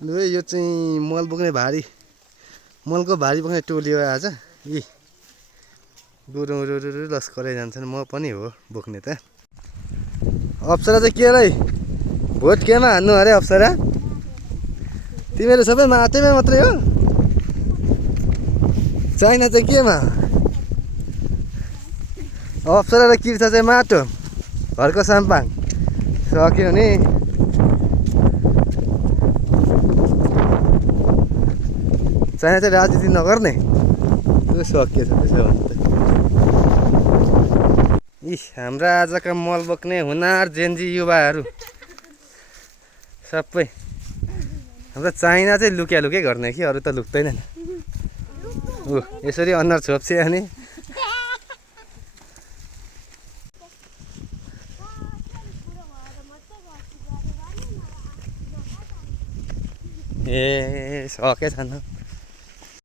लु है यो चाहिँ मल बोक्ने भारी मलको भारी बोक्ने टोली हो आज। यी गुरुङहरू लस्करै जान्छन्, म पनि हो बोक्ने त। अप्सरा चाहिँ के रे भोट केमा हान्नु अरे अप्सरा? तिमीहरू सबै माटैमा मात्रै हो? चाइना चाहिँ केमा? अप्सरा र किर्छ चाहिँ माटो घरको साम्पाङ सक्यो नि। चाइना चाहिँ राजनीति नगर्ने सकिएछ त्यसो भने त। हाम्रा आजका मल बोक्ने हुनार जेन्जी युवाहरू सबै हाम्रो चाइना चाहिँ लुक्या लुकै गर्ने कि अरू त लुक्दैनन्। यसरी अनुहार छोप्छे अनि ए सकेछ न।